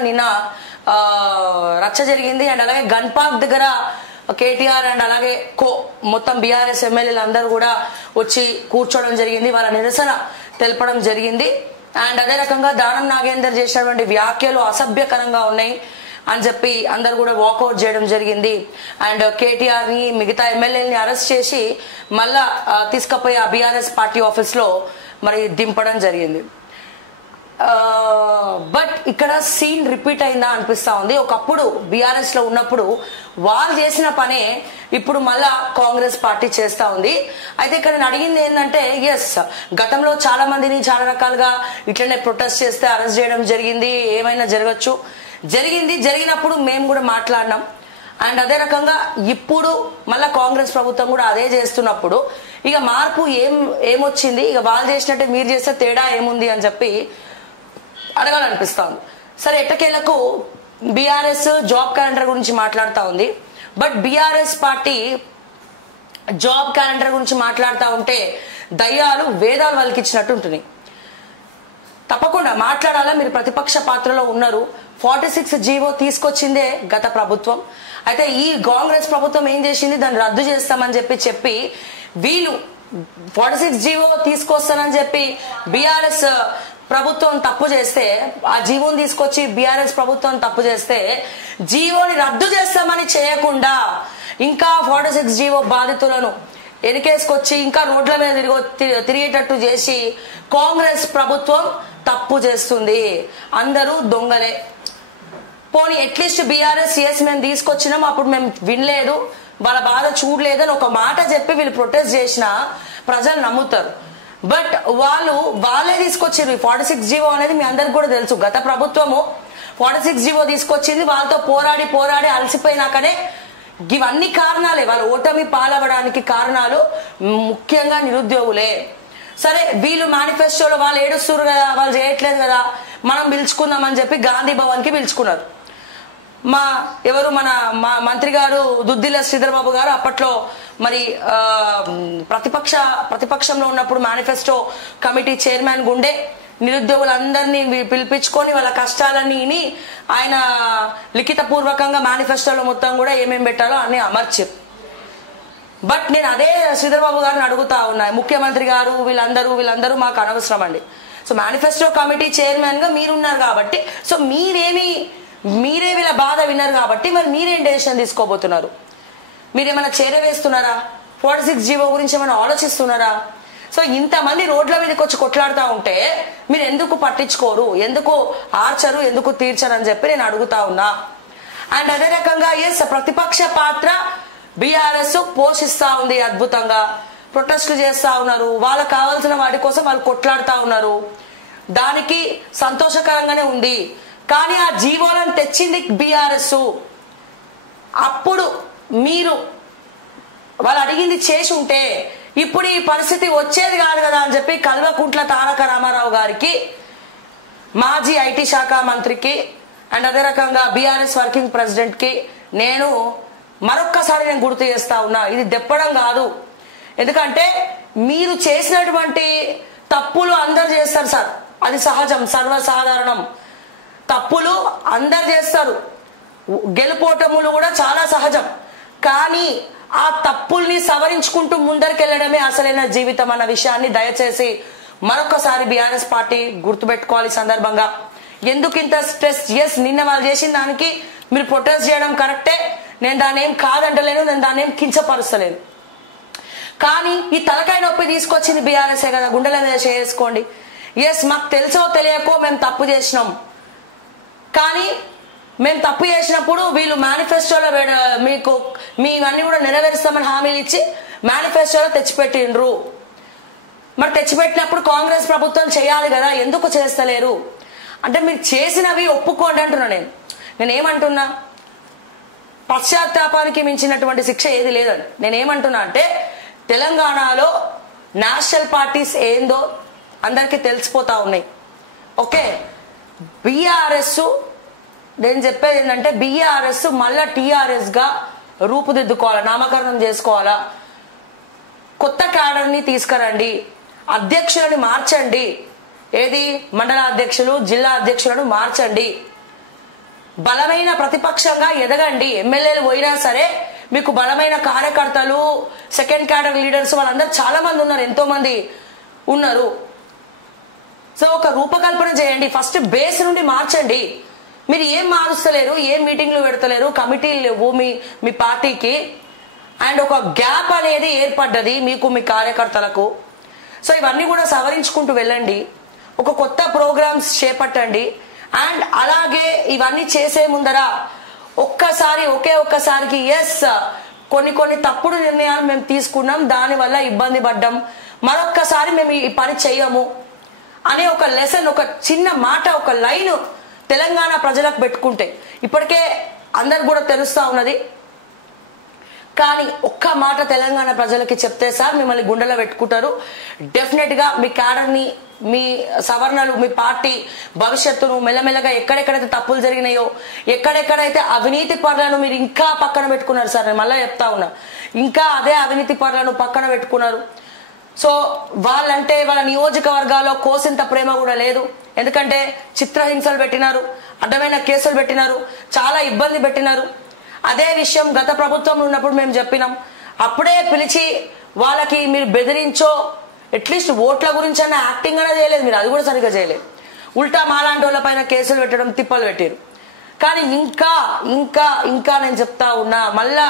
నిన్న రచ్చ జరిగింది. అండ్ అలాగే గన్ పార్క్ దగ్గర కేటీఆర్ అండ్ అలాగే మొత్తం బీఆర్ఎస్ ఎమ్మెల్యేలు అందరూ కూడా వచ్చి కూర్చోవడం జరిగింది, వాళ్ళ నిరసన తెలపడం జరిగింది. అండ్ అదే రకంగా దానం నాగేందర్ చేసినటువంటి వ్యాఖ్యలు అసభ్యకరంగా ఉన్నాయి అని చెప్పి అందరు కూడా వాకౌట్ చేయడం జరిగింది. అండ్ కేటీఆర్ ని మిగతా ఎమ్మెల్యేలని అరెస్ట్ చేసి మళ్ళా తీసుకుపోయి ఆ బీఆర్ఎస్ పార్టీ ఆఫీస్ లో మరి దింపడం జరిగింది. బట్ ఇక్కడ సీన్ రిపీట్ అయిందా అనిపిస్తా ఉంది. ఒకప్పుడు బీఆర్ఎస్ లో ఉన్నప్పుడు వాళ్ళు చేసిన పనే ఇప్పుడు మళ్ళా కాంగ్రెస్ పార్టీ చేస్తా ఉంది. అయితే ఇక్కడ నేను అడిగింది ఏంటంటే, ఎస్ గతంలో చాలా మందిని చాలా రకాలుగా ఇట్లనే ప్రొటెస్ట్ చేస్తే అరెస్ట్ చేయడం జరిగింది, ఏమైనా జరగచ్చు, జరిగినప్పుడు మేము కూడా మాట్లాడినాం. అండ్ అదే రకంగా ఇప్పుడు మళ్ళా కాంగ్రెస్ ప్రభుత్వం కూడా అదే చేస్తున్నప్పుడు ఇక మార్పు ఏమొచ్చింది, ఇక వాళ్ళు చేసినట్టే మీరు చేస్తే తేడా ఏముంది అని చెప్పి అడగాలనిపిస్తుంది. సరే, ఎట్టకేళ్లకు బీఆర్ఎస్ జాబ్ క్యాలెండర్ గురించి మాట్లాడుతూ ఉంది. But BRS party job calendar గురించి మాట్లాడుతూ ఉంటే దయ్యాలు వేదాలు వలికిచ్చినట్టు ఉంటున్నాయి. తప్పకుండా మాట్లాడాలా, మీరు ప్రతిపక్ష పాత్రలో ఉన్నారు. 46 జీవో తీసుకొచ్చిందే గత ప్రభుత్వం. అయితే ఈ కాంగ్రెస్ ప్రభుత్వం ఏం చేసింది, దాన్ని రద్దు చేస్తామని చెప్పి వీళ్ళు 46 జీవో తీసుకొస్తానని చెప్పి బీఆర్ఎస్ ప్రభుత్వం తప్పు చేస్తే, ఆ జీవోని తీసుకొచ్చి బీఆర్ఎస్ ప్రభుత్వం తప్పు చేస్తే జీవోని రద్దు చేస్తామని చేయకుండా ఇంకా 46 జీవో బాధితులను ఎనికేసుకొచ్చి ఇంకా రోడ్ల మీద తిరిగేటట్టు చేసి కాంగ్రెస్ ప్రభుత్వం తప్పు చేస్తుంది. అందరూ దొంగలే. పోనీ అట్లీస్ట్ బీఆర్ఎస్ మేము తీసుకొచ్చినాం, అప్పుడు మేము వినలేదు, వాళ్ళ బాధ చూడలేదు అని ఒక మాట చెప్పి వీళ్ళు ప్రొటెస్ట్ చేసినా ప్రజలు నమ్ముతారు. బట్ వాళ్ళే తీసుకొచ్చారు. 46 జీవో అనేది మీ అందరికి కూడా తెలుసు. గత ప్రభుత్వము 46 జీవో తీసుకొచ్చింది, వాళ్ళతో పోరాడి అలసిపోయినాకనే. ఇవన్నీ కారణాలే, వాళ్ళ ఓటమి పాలవడానికి కారణాలు ముఖ్యంగా నిరుద్యోగులే. సరే, వీళ్ళు మేనిఫెస్టోలో వాళ్ళు ఏడుస్తున్నారు కదా, వాళ్ళు చేయట్లేదు కదా, మనం పిలుచుకుందామని చెప్పి గాంధీ భవన్ కి పిలుచుకున్నారు. మన మంత్రి గారు దుద్దిల్ల శ్రీధర్ బాబు గారు అప్పట్లో మరి ప్రతిపక్షంలో ఉన్నప్పుడు మేనిఫెస్టో కమిటీ చైర్మన్ గుండే నిరుద్యోగులందరినీ పిలిపించుకొని వాళ్ళ కష్టాలన్నీ విని ఆయన లిఖిత పూర్వకంగా మేనిఫెస్టోలో మొత్తం కూడా ఏమేమి పెట్టాలో అన్ని అమర్చారు. బట్ నేను అదే శ్రీధర్ బాబు గారిని అడుగుతా ఉన్నా, ముఖ్యమంత్రి గారు వీళ్ళందరూ మాకు అనవసరం అండి. సో మేనిఫెస్టో కమిటీ చైర్మన్ గా మీరున్నారు కాబట్టి, సో మీరే వీళ్ళ బాధ విన్నారు కాబట్టి మరి మీరేం డెసిషన్ తీసుకోబోతున్నారు? మీరేమైనా చేరవేస్తున్నారా? 46 జీవో గురించి ఏమైనా ఆలోచిస్తున్నారా? సో ఇంతమంది రోడ్ల మీదకి వచ్చి కొట్లాడుతూ ఉంటే మీరు ఎందుకు పట్టించుకోరు, ఎందుకు ఆర్చరు, ఎందుకు తీర్చరు అని చెప్పి నేను అడుగుతా ఉన్నా. అండ్ అదే రకంగా ప్రతిపక్ష పాత్ర బీఆర్ఎస్ పోషిస్తా ఉంది అద్భుతంగా. ప్రొటెస్టులు చేస్తా ఉన్నారు, వాళ్ళకు కావాల్సిన వాటి కోసం వాళ్ళు కొట్లాడుతూ ఉన్నారు. దానికి సంతోషకరంగానే ఉంది. కానీ ఆ జీవోలను తెచ్చింది బీఆర్ఎస్. అప్పుడు మీరు వాళ్ళు అడిగింది చేసి ఉంటే ఇప్పుడు ఈ పరిస్థితి వచ్చేది కాదు కదా అని చెప్పి కల్వకుంట్ల తారక రామారావు గారికి, మాజీ ఐటీ శాఖ మంత్రికి, అండ్ అదే రకంగా బీఆర్ఎస్ వర్కింగ్ ప్రెసిడెంట్ కి నేను మరొక్కసారి గుర్తు చేస్తా ఉన్నా, ఇది దెప్పడం కాదు. ఎందుకంటే మీరు చేసినటువంటి తప్పులు అందరు చేస్తారు సార్, అది సహజం, సర్వసాధారణం. తప్పులు అందరు చేస్తారు, గెలుపోటములు కూడా చాలా సహజం. కానీ ఆ తప్పుల్ని సవరించుకుంటూ ముందరికెళ్లడమే అసలైన జీవితం అన్న విషయాన్ని దయచేసి మరొకసారి బీఆర్ఎస్ పార్టీ గుర్తుపెట్టుకోవాలి. సందర్భంగా ఎందుకు ఇంత స్ట్రెస్? ఎస్, నిన్న వాళ్ళు చేసిన దానికి మీరు ప్రొటెస్ట్ చేయడం కరెక్టే, నేను దాన్ని ఏం కాదంటలేను, నేను దాన్ని ఏం కించపరుస్తలేను. కానీ ఈ తలకాయ నొప్పి తీసుకొచ్చింది బీఆర్ఎస్ఏ కదా, గుండెల మీద చేసుకోండి. ఎస్, మాకు తెలుసో తెలియకో మేము తప్పు చేసినాం, కానీ మేము తప్పు చేసినప్పుడు వీళ్ళు మేనిఫెస్టోలో మీవన్నీ కూడా నెరవేరుస్తామని హామీలు ఇచ్చి మేనిఫెస్టోలో తెచ్చిపెట్టిండ్రు. మరి తెచ్చిపెట్టినప్పుడు కాంగ్రెస్ ప్రభుత్వం చేయాలి కదా, ఎందుకు చేస్తలేరు అంటే మీరు చేసినవి ఒప్పుకోండి అంటున్నా. నేనేమంటున్నా, పశ్చాత్తాపానికి మించినటువంటి శిక్ష ఏది లేదని నేనేమంటున్నా అంటే, తెలంగాణలో నేషనల్ పార్టీస్ ఏందో అందరికీ తెలిసిపోతా ఉన్నాయి. ఓకే, బీఆర్ఎస్, నేను చెప్పేది ఏంటంటే బీఆర్ఎస్ మళ్ళా టీఆర్ఎస్ గా రూపుదిద్దుకోవాలా, నామకరణం చేసుకోవాలా, కొత్త క్యాడర్ని తీసుకురండి, అధ్యక్షులని మార్చండి, ఏది మండల అధ్యక్షులు జిల్లా అధ్యక్షులను మార్చండి. బలమైన ప్రతిపక్షంగా ఎదగండి. ఎమ్మెల్యేలు పోయినా సరే మీకు బలమైన కార్యకర్తలు, సెకండ్ క్యాడర్ లీడర్స్ వాళ్ళందరూ చాలా మంది ఉన్నారు, ఎంతో మంది ఉన్నారు. సో ఒక రూపకల్పన చేయండి, ఫస్ట్ బేస్ నుండి మార్చండి. మీరు ఏం మారుస్తలేరు, ఏం మీటింగ్లు పెడతలేరు, కమిటీలు లేవు మీ పార్టీకి. అండ్ ఒక గ్యాప్ అనేది ఏర్పడ్డది మీకు, మీ కార్యకర్తలకు. సో ఇవన్నీ కూడా సవరించుకుంటూ వెళ్ళండి, ఒక కొత్త ప్రోగ్రామ్స్ చేపట్టండి. అండ్ అలాగే ఇవన్నీ చేసే ముందర ఒక్కసారికి ఎస్ కొన్ని తప్పుడు నిర్ణయాలు మేము తీసుకున్నాం, దానివల్ల ఇబ్బంది పడ్డాం, మరొక్కసారి మేము ఈ పని చెయ్యము అనే ఒక లెసన్, ఒక చిన్న మాట, ఒక లైన్ తెలంగాణ ప్రజలకు పెట్టుకుంటే, ఇప్పటికే అందరు కూడా తెలుస్తా ఉన్నది, కానీ ఒక్క మాట తెలంగాణ ప్రజలకి చెప్తే సార్ మిమ్మల్ని గుండెలో పెట్టుకుంటారు. డెఫినెట్ గా మీ క్యాడర్ని, మీ సవరణలు, మీ పార్టీ భవిష్యత్తును మెల్లమెల్లగా ఎక్కడెక్కడైతే తప్పులు జరిగినాయో, ఎక్కడెక్కడైతే అవినీతి పరులను మీరు ఇంకా పక్కన పెట్టుకున్నారు సార్, నేను మళ్ళీ చెప్తా ఉన్నా, ఇంకా అదే అవినీతి పరులను పక్కన పెట్టుకున్నారు. సో వాళ్ళంటే వాళ్ళ నియోజకవర్గాల్లో కోసింత ప్రేమ కూడా లేదు. ఎందుకంటే చిత్రహింసలు పెట్టినారు, అడ్డమైన కేసులు పెట్టినారు, చాలా ఇబ్బంది పెట్టినారు. అదే విషయం గత ప్రభుత్వంలో ఉన్నప్పుడు మేము చెప్పినాం. అప్పుడే పిలిచి వాళ్ళకి మీరు బెదిరించో, అట్లీస్ట్ ఓట్ల గురించి అన్న యాక్టింగ్ అనే చేయలేదు మీరు, అది కూడా సరిగ్గా చేయలేదు. ఉల్టా మాలాంటి వాళ్ళ పైన కేసులు పెట్టడం, తిప్పలు పెట్టారు. కానీ ఇంకా ఇంకా ఇంకా నేను చెప్తా ఉన్నా, మళ్ళా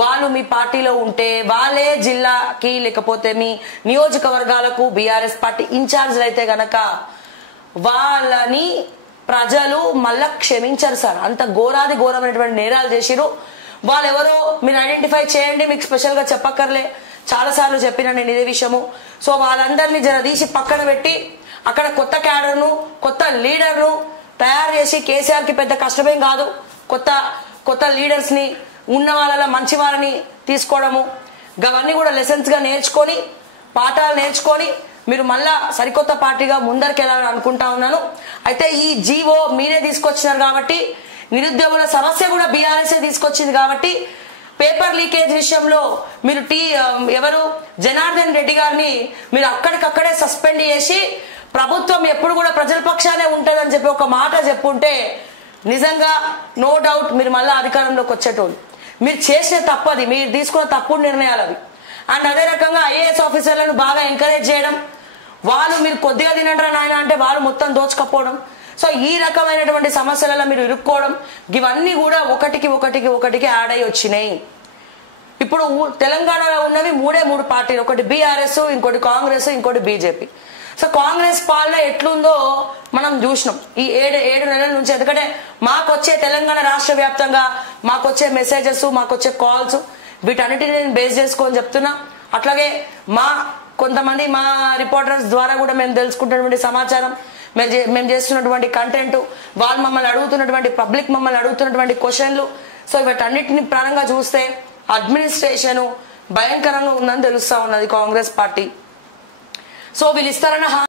వాళ్ళు మీ పార్టీలో ఉంటే వాళ్ళే జిల్లాకి లేకపోతే మీ నియోజకవర్గాలకు బీఆర్ఎస్ పార్టీ ఇన్ఛార్జ్లు అయితే గనక వాళ్ళని ప్రజలు మళ్ళా క్షమించారు సార్. అంత ఘోరమైనటువంటి నేరాలు చేసిరు. వాళ్ళెవరో మీరు ఐడెంటిఫై చేయండి, మీకు స్పెషల్ గా చెప్పక్కర్లే, చాలా సార్లు చెప్పినా నేను ఇదే విషయము. సో వాళ్ళందరినీ జరదీసి పక్కన పెట్టి అక్కడ కొత్త క్యాడర్ను, కొత్త లీడర్ను తయారు చేసి, కేసీఆర్ కి పెద్ద కష్టమేం కాదు, కొత్త లీడర్స్ ని, ఉన్న వాళ్ళ మంచి వాళ్ళని తీసుకోవడము, అవన్నీ కూడా లెసన్స్ గా నేర్చుకొని, పాఠాలు నేర్చుకొని మీరు మళ్ళా సరికొత్త పార్టీగా ముందరికెళ్ళాలని అనుకుంటా ఉన్నాను. అయితే ఈ జీవో మీరే తీసుకొచ్చినారు కాబట్టి, నిరుద్యోగుల సమస్య కూడా బీఆర్ఎస్ తీసుకొచ్చింది కాబట్టి, పేపర్ లీకేజ్ విషయంలో మీరు ఎవరు జనార్దన్ రెడ్డి గారిని మీరు అక్కడికక్కడే సస్పెండ్ చేసి, ప్రభుత్వం ఎప్పుడు కూడా ప్రజల పక్షానే ఉంటుందని చెప్పి ఒక మాట చెప్పుంటే నిజంగా నో డౌట్ మీరు మళ్ళా అధికారంలోకి వచ్చేటోళ్ళు. మీరు చేసిన తప్పది, మీరు తీసుకున్న తప్పుడు నిర్ణయాలు అవి. అండ్ అదే రకంగా ఐఏఎస్ ఆఫీసర్లను బాగా ఎంకరేజ్ చేయడం, వాళ్ళు మీరు కొద్దిగా తినంటారా నాయన అంటే వాళ్ళు మొత్తం దోచుకపోవడం. సో ఈ రకమైనటువంటి సమస్యలలో మీరు ఇరుక్కోవడం, ఇవన్నీ కూడా ఒకటికి యాడ్ అయ్యి వచ్చినాయి. ఇప్పుడు తెలంగాణలో ఉన్నవి మూడు పార్టీలు, ఒకటి బీఆర్ఎస్, ఇంకోటి కాంగ్రెస్, ఇంకోటి బీజేపీ. సో కాంగ్రెస్ పాలన ఎట్లుందో మనం చూసినాం ఈ ఏడు నెలల నుంచి. ఎందుకంటే మాకొచ్చే తెలంగాణ రాష్ట్ర వ్యాప్తంగా మాకొచ్చే మెసేజెస్, మాకొచ్చే కాల్స్, వీటన్నిటిని నేను బేస్ చేసుకొని చెప్తున్నా. అట్లాగే కొంతమంది మా రిపోర్టర్స్ ద్వారా కూడా మేము తెలుసుకుంటున్నటువంటి సమాచారం, మేము చేస్తున్నటువంటి కంటెంట్, వాళ్ళు మమ్మల్ని అడుగుతున్నటువంటి, పబ్లిక్ మమ్మల్ని అడుగుతున్నటువంటి క్వశ్చన్లు. సో వీటన్నిటిని ప్రారంగా చూస్తే అడ్మినిస్ట్రేషన్ భయంకరంగా ఉందని తెలుస్తా ఉన్నది కాంగ్రెస్ పార్టీ. సో వీళ్ళు ఇస్తారన్న